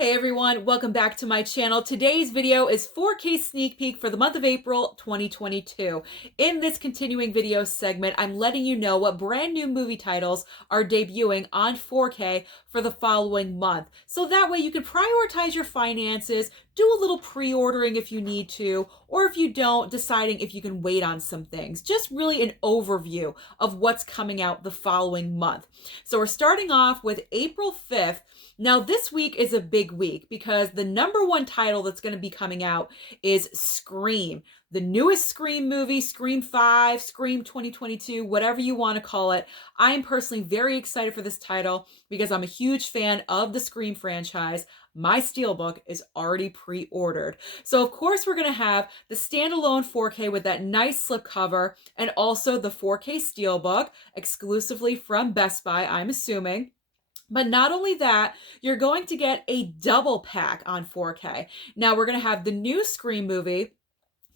Hey everyone, welcome back to my channel. Today's video is 4K sneak peek for the month of April 2022. In this continuing video segment, I'm letting you know what brand new movie titles are debuting on 4K for the following month. So that way you can prioritize your finances, do a little pre-ordering if you need to, or if you don't, deciding if you can wait on some things. Just really an overview of what's coming out the following month. So we're starting off with April 5th. Now this week is a big week because the number one title that's going to be coming out is Scream. The newest Scream movie, Scream 5, Scream 2022, whatever you want to call it. I am personally very excited for this title because I'm a huge fan of the Scream franchise. My Steelbook is already pre-ordered. So of course we're going to have the standalone 4K with that nice slipcover and also the 4K Steelbook exclusively from Best Buy, I'm assuming. But not only that, you're going to get a double pack on 4K. Now we're going to have the new Scream movie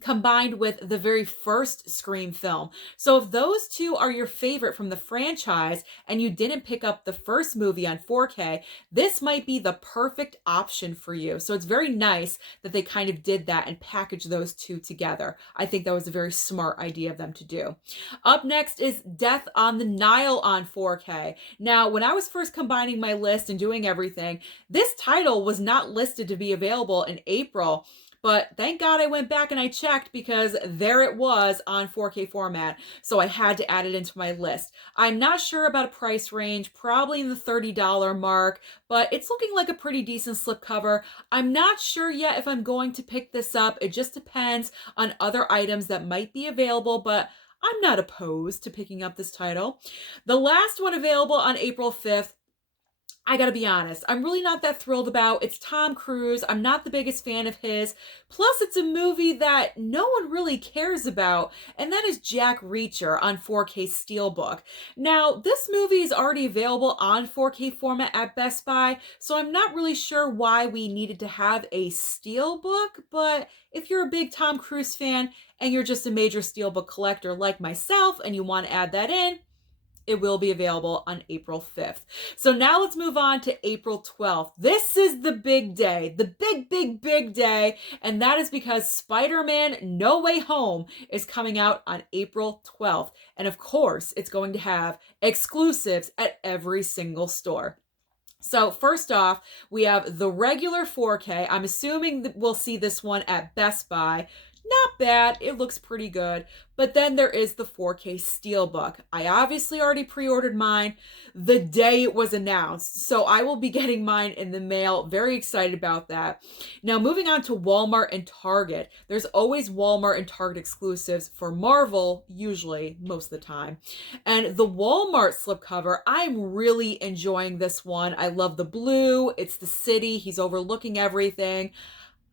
combined with the very first Scream film. So if those two are your favorite from the franchise and you didn't pick up the first movie on 4K, this might be the perfect option for you. So it's very nice that they kind of did that and packaged those two together. I think that was a very smart idea of them to do. Up next is Death on the Nile on 4K. Now, when I was first combining my list and doing everything, this title was not listed to be available in April. But thank God I went back and I checked because there it was on 4K format. So I had to add it into my list. I'm not sure about a price range, probably in the $30 mark, but it's looking like a pretty decent slipcover. I'm not sure yet if I'm going to pick this up. It just depends on other items that might be available, but I'm not opposed to picking up this title. The last one available on April 5th, I gotta be honest, I'm really not that thrilled about. It's Tom Cruise. I'm not the biggest fan of his. Plus, it's a movie that no one really cares about, and that is Jack Reacher on 4K Steelbook. Now, this movie is already available on 4K format at Best Buy, so I'm not really sure why we needed to have a Steelbook, but if you're a big Tom Cruise fan and you're just a major Steelbook collector like myself and you want to add that in, it will be available on April 5th. So now let's move on to April 12th. This is the big day, the big day, and that is because Spider-Man No Way Home is coming out on April 12th. And of course, it's going to have exclusives at every single store. So first off, we have the regular 4K. I'm assuming that we'll see this one at Best Buy. Not bad, it looks pretty good. But then there is the 4K Steelbook. I obviously already pre-ordered mine the day it was announced, so I will be getting mine in the mail. Very excited about that. Now moving on to Walmart and Target. There's always Walmart and Target exclusives for Marvel, usually, most of the time. And the Walmart slipcover, I'm really enjoying this one. I love the blue, it's the city, he's overlooking everything.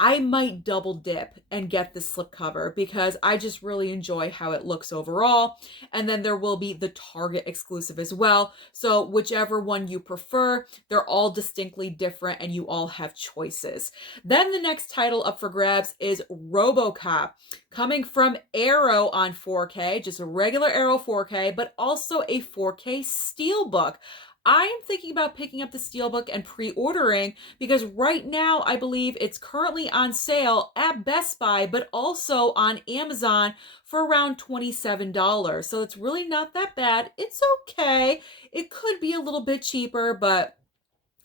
I might double dip and get the slipcover because I just really enjoy how it looks overall. And then there will be the Target exclusive as well. So whichever one you prefer, they're all distinctly different and you all have choices. Then the next title up for grabs is Robocop, coming from Arrow on 4K, just a regular Arrow 4K, but also a 4K Steelbook. I am thinking about picking up the Steelbook and pre-ordering because right now I believe it's currently on sale at Best Buy, but also on Amazon for around $27. So it's really not that bad. It's okay. It could be a little bit cheaper, but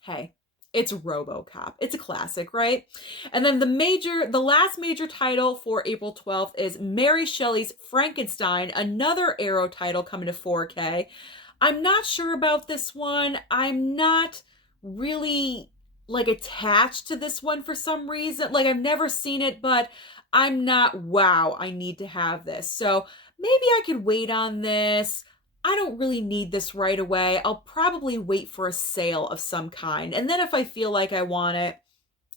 hey, it's Robocop. It's a classic, right? And then the last major title for April 12th is Mary Shelley's Frankenstein, another Arrow title coming to 4K. I'm not sure about this one. I'm not really attached to this one for some reason. I've never seen it, but I'm not, wow, I need to have this. So maybe I could wait on this. I don't really need this right away. I'll probably wait for a sale of some kind. And then if I feel like I want it,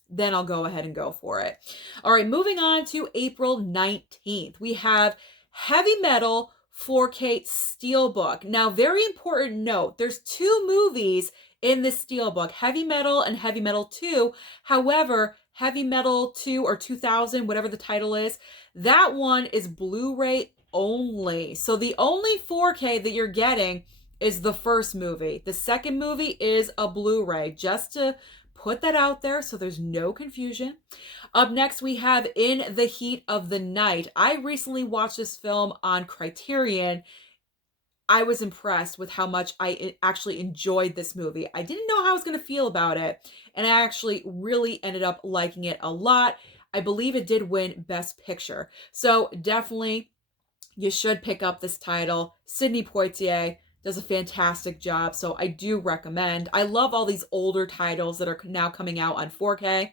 then I'll go ahead and go for it. All right, moving on to April 19th. We have Heavy Metal 4K Steelbook. Now, very important note, there's two movies in this Steelbook, Heavy Metal and Heavy Metal 2. However, Heavy Metal 2 or 2000, whatever the title is, that one is Blu-ray only. So the only 4K that you're getting is the first movie. The second movie is a Blu-ray, just to put that out there so there's no confusion. Up next, we have In the Heat of the Night. I recently watched this film on Criterion. I was impressed with how much I actually enjoyed this movie. I didn't know how I was going to feel about it, and I actually really ended up liking it a lot. I believe it did win Best Picture. So definitely, you should pick up this title. Sidney Poitier does a fantastic job, so I do recommend. I love all these older titles that are now coming out on 4K.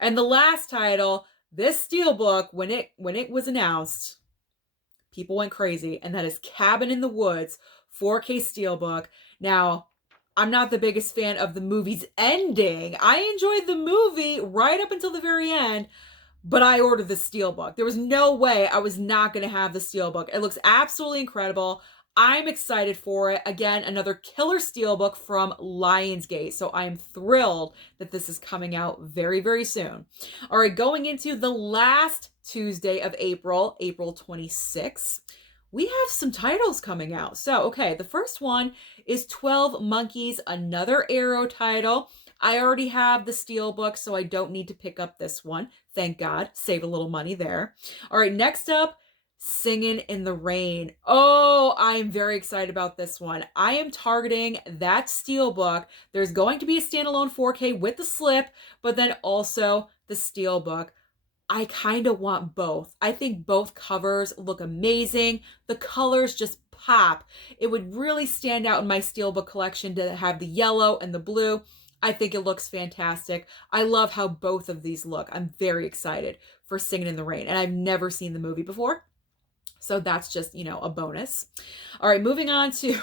And the last title, this steelbook, when it was announced, people went crazy, and that is Cabin in the Woods 4K steelbook. Now, I'm not the biggest fan of the movie's ending. I enjoyed the movie right up until the very end, but I ordered the steelbook. There was no way I was not going to have the steelbook. It looks absolutely incredible. I'm excited for it. Again, another killer steelbook from Lionsgate. So I'm thrilled that this is coming out very, very soon. All right, going into the last Tuesday of April, April 26th, we have some titles coming out. So, okay, the first one is 12 Monkeys, another Arrow title. I already have the steelbook, so I don't need to pick up this one. Thank God. Save a little money there. All right, next up, Singin in the Rain. Oh, I am very excited about this one. I am targeting that steelbook. There's going to be a standalone 4K with the slip, but then also the steelbook. I kind of want both. I think both covers look amazing. The colors just pop. It would really stand out in my steelbook collection to have the yellow and the blue. I think it looks fantastic. I love how both of these look. I'm very excited for Singin in the Rain, and I've never seen the movie before. So that's just, a bonus. All right, moving on to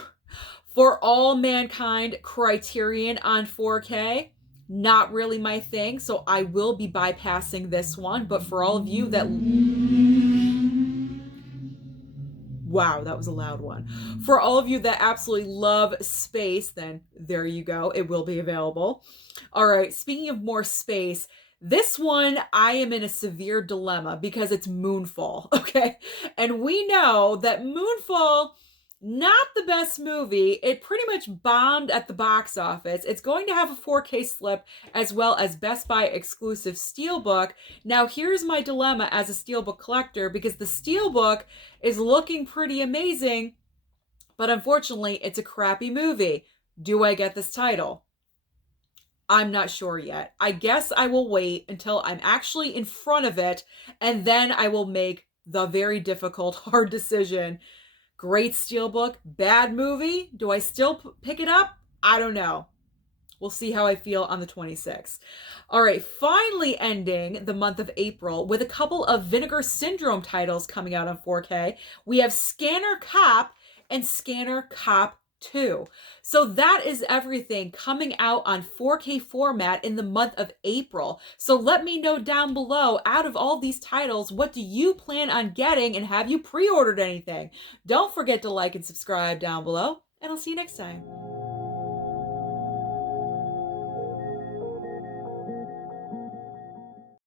For All Mankind Criterion on 4K. Not really my thing, so I will be bypassing this one. But for all of you that... Wow, that was a loud one. For all of you that absolutely love space, then there you go. It will be available. All right, speaking of more space, this one, I am in a severe dilemma because it's Moonfall, okay? And we know that Moonfall, not the best movie. It pretty much bombed at the box office. It's going to have a 4K slip as well as Best Buy exclusive steelbook. Now, here's my dilemma as a steelbook collector, because the steelbook is looking pretty amazing, but unfortunately, it's a crappy movie. Do I get this title? I'm not sure yet. I guess I will wait until I'm actually in front of it, and then I will make the very difficult, hard decision. Great steelbook, bad movie. Do I still pick it up? I don't know. We'll see how I feel on the 26th. All right, finally ending the month of April with a couple of Vinegar Syndrome titles coming out on 4K. We have Scanner Cop and Scanner Cop 2. So that is everything coming out on 4K format in the month of April. So let me know down below, out of all these titles, what do you plan on getting, and have you pre-ordered anything? Don't forget to like and subscribe down below, and I'll see you next time.